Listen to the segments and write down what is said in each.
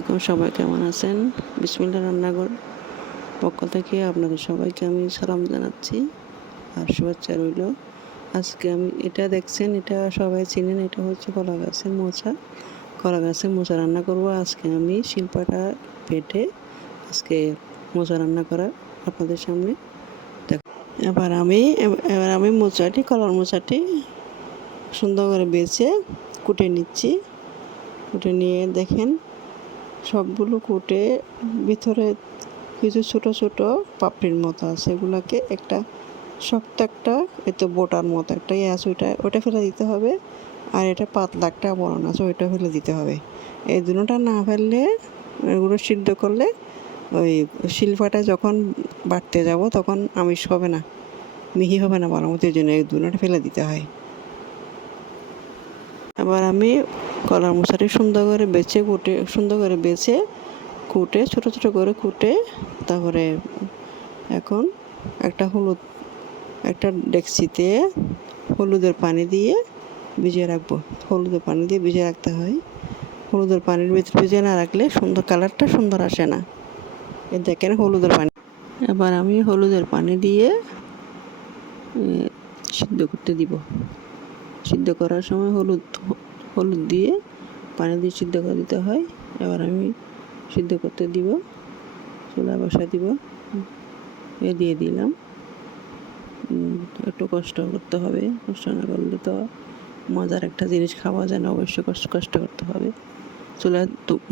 আলাইকুম, সবাই কেমন আছেন? বিসমিল্লাহ রান্নাঘর পক্ষ থেকে আপনাদের সবাইকে আমি সালাম জানাচ্ছি আর শুভেচ্ছা রইল। আজকে আমি এটা দেখছেন, এটা সবাই চিনেন, এটা হচ্ছে কলা গাছের মোচা। কলা গাছের মোচা রান্না করব। আজকে আমি শিলপাটা বেটে আজকে মোচা রান্না করা আপনাদের সামনে দেখ। এবার আমি মোচাটি, কলার মোচাটি সুন্দর করে বেছে কুটে নিচ্ছি। কুটে নিয়ে দেখেন সবগুলো কুটে ভিতরে কিছু ছোট ছোট পাপড়ির মতো আছে, এগুলোকে একটা শক্ত একটা এত বোটার মতো একটা আছে, ওটা ফেলে দিতে হবে। আর এটা পাতলা একটা বরণ আছে, ওইটা ফেলে দিতে হবে। এই দুটোটা না ফেললে, এগুলো সিদ্ধ করলে ওই শিলপাটা যখন বাটতে যাব তখন আমিষ হবে না, মিহি হবে না ভালো মতো, এই জন্য এই দুটোটা ফেলে দিতে হয়। এবার আমি কলার মোচাটি সুন্দর করে বেছে কুটে ছোট ছোট করে কুটে, তারপরে এখন একটা ডেকচিতে হলুদের পানি দিয়ে ভিজিয়ে রাখবো। হলুদের পানি দিয়ে ভিজিয়ে রাখতে হয়। হলুদের পানির ভিতরে ভিজিয়ে না রাখলে কালারটা সুন্দর আসে না। এ দেখেন হলুদের পানি। এবার আমি হলুদের পানি দিয়ে সিদ্ধ করতে দিব। সিদ্ধ করার সময় হলুদ দিয়ে পানি দিয়ে সিদ্ধ করে দিতে হয়। এবার আমি সিদ্ধ করতে দিব, চুলা বসা দিব, দিয়ে দিলাম। একটু কষ্ট করতে হবে, কষ্ট না করলে তো মজার একটা জিনিস খাওয়া যায় না, অবশ্যই কষ্ট করতে হবে। চুলা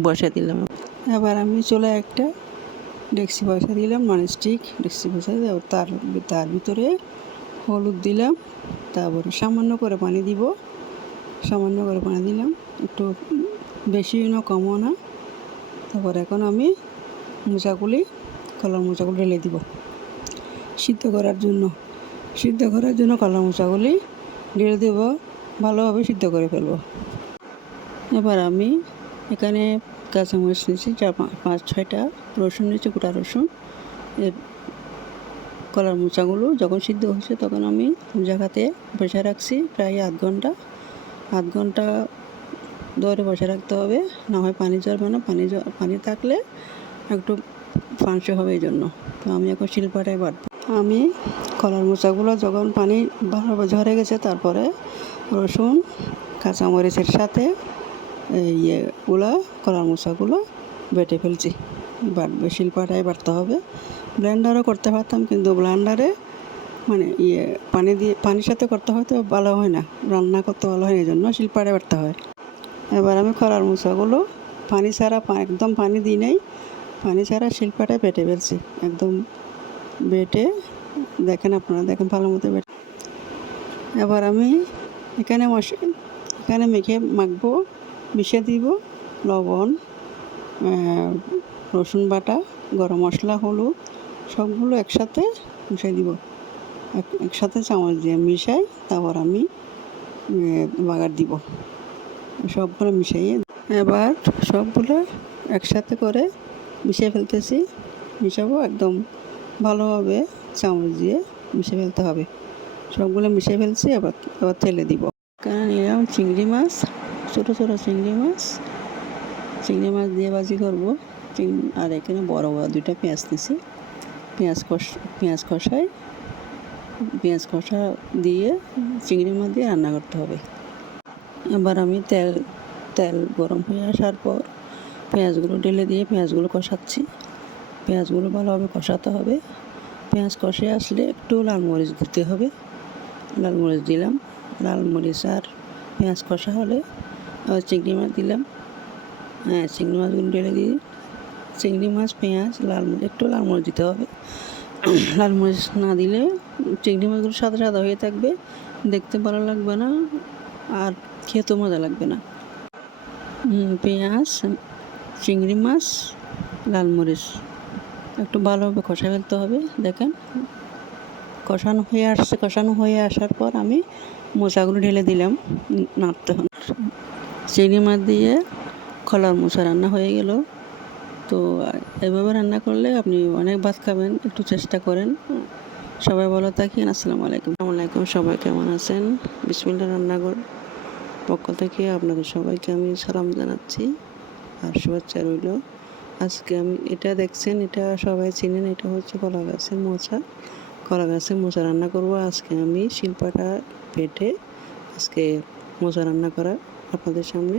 বসা দিলাম। এবার আমি চুলা একটা ডেকচি বসা দিলাম, ননস্টিক ডেকচি বসা দিয়ে তার ভিতরে হলুদ দিলাম, তারপরে সামান্য করে পানি দিলাম, একটু বেশিও না কমও না। তারপর এখন আমি কলার মোচাগুলি ঢেলে দিব সিদ্ধ করার জন্য কলার মোচাগুলি ঢেলে দেব, ভালোভাবে সিদ্ধ করে ফেলব। এবার আমি এখানে কাঁচামরিচ নিয়েছি, 5-6টা রসুন নিয়েছি, গোটা রসুন। কলার মোচাগুলো যখন সিদ্ধ হচ্ছে তখন আমি জায়গাতে বসে রাখছি প্রায় আধ ঘন্টা ধরে বসে রাখতে হবে, না হয় পানি ঝরবে না। পানি থাকলে একটু ফাংশন হবে, এই জন্য। তো আমি এখন শিলপাটায় বাটবো। আমি কলার মোচাগুলো যখন পানি ভালোভাবে ঝরে গেছে, তারপরে রসুন কাঁচামরিচের সাথে কলার মোচাগুলো বেটে ফেলছি। শিলপাটায় বাটতে হবে। ব্লেন্ডারও করতে পারতাম, কিন্তু ব্লেন্ডারে মানে পানির সাথে করতে হয়তো ভালো হয় না, রান্না করতে ভালো হয়, এই জন্য শিলপাটায় বাটতে হয়। এবার আমি কলার মোচাগুলো পানি ছাড়া, একদম পানি দিই নাই, পানি ছাড়া শিলপাটায় বেটে ফেলছি। একদম বেটে আপনারা দেখেন ভালো মতো বেটে। এবার আমি এখানে মাখবো, মিশিয়ে দিব লবণ, রসুন বাটা, গরম মশলা, হলুদ, সবগুলো একসাথে মিশিয়ে দিব। একসাথে চামচ দিয়ে মিশাই, তারপর আমি বাগার দিব। সবগুলো মিশিয়ে এবার সবগুলো একসাথে করে মিশিয়ে মিশাবো একদম ভালোভাবে, চামচ দিয়ে মিশিয়ে ফেলতে হবে। সবগুলো মিশিয়ে ফেলছি। এবার তেলে দিব। এখানে নিলাম চিংড়ি মাছ, ছোটো ছোটো চিংড়ি মাছ দিয়ে ভাজি করবো। আর এখানে বড় 2টা পেঁয়াজ নিছি। পেঁয়াজ কষা দিয়ে চিংড়ি মাছ দিয়ে রান্না করতে হবে। এবার আমি তেল গরম হয়ে আসার পর পেঁয়াজগুলো ঢেলে দিয়ে পেঁয়াজগুলো কষাচ্ছি। পেঁয়াজগুলো ভালোভাবে কষাতে হবে। পেঁয়াজ কষে আসলে একটু লাল মরিচ দিতে হবে। লাল মরিচ দিলাম। লাল মরিচ আর পেঁয়াজ কষা হলে চিংড়ি মাছ দিলাম। চিংড়ি মাছগুলো ঢেলে দিয়ে চিংড়ি মাছ, পেঁয়াজ, একটু লাল মরিচ দিতে হবে। লাল মরিচ না দিলে চিংড়ি মাছগুলো সাদা সাদা হয়ে থাকবে, দেখতে ভালো লাগবে না, আর খেতেও মজা লাগবে না। পেঁয়াজ, চিংড়ি মাছ, লাল মরিচ একটু ভালোভাবে কষা ফেলতে হবে। দেখেন কষানো হয়ে আসার পর আমি মোচাগুলো ঢেলে দিলাম, নাড়তে হবে। চিংড়ি মাছ দিয়ে কলার মোচা রান্না হয়ে গেল। তো এভাবে রান্না করলে আপনি অনেক ভাত খাবেন, একটু চেষ্টা করেন। সবাই ভালো থাকেন। আসসালামু আলাইকুম, সবাই কেমন আছেন? বিসমিল্লাহ রান্নাঘর পক্ষ থেকে আপনাদের সবাইকে আমি সালাম জানাচ্ছি আর শুভেচ্ছা রইল। আজকে আমি এটা দেখছেন, এটা সবাই চিনেন, এটা হচ্ছে কলা গাছের মোচা। কলা গাছের মোচা রান্না করব। আজকে আমি শিলপাটা বেটে আজকে মোচা রান্না করা আপনাদের সামনে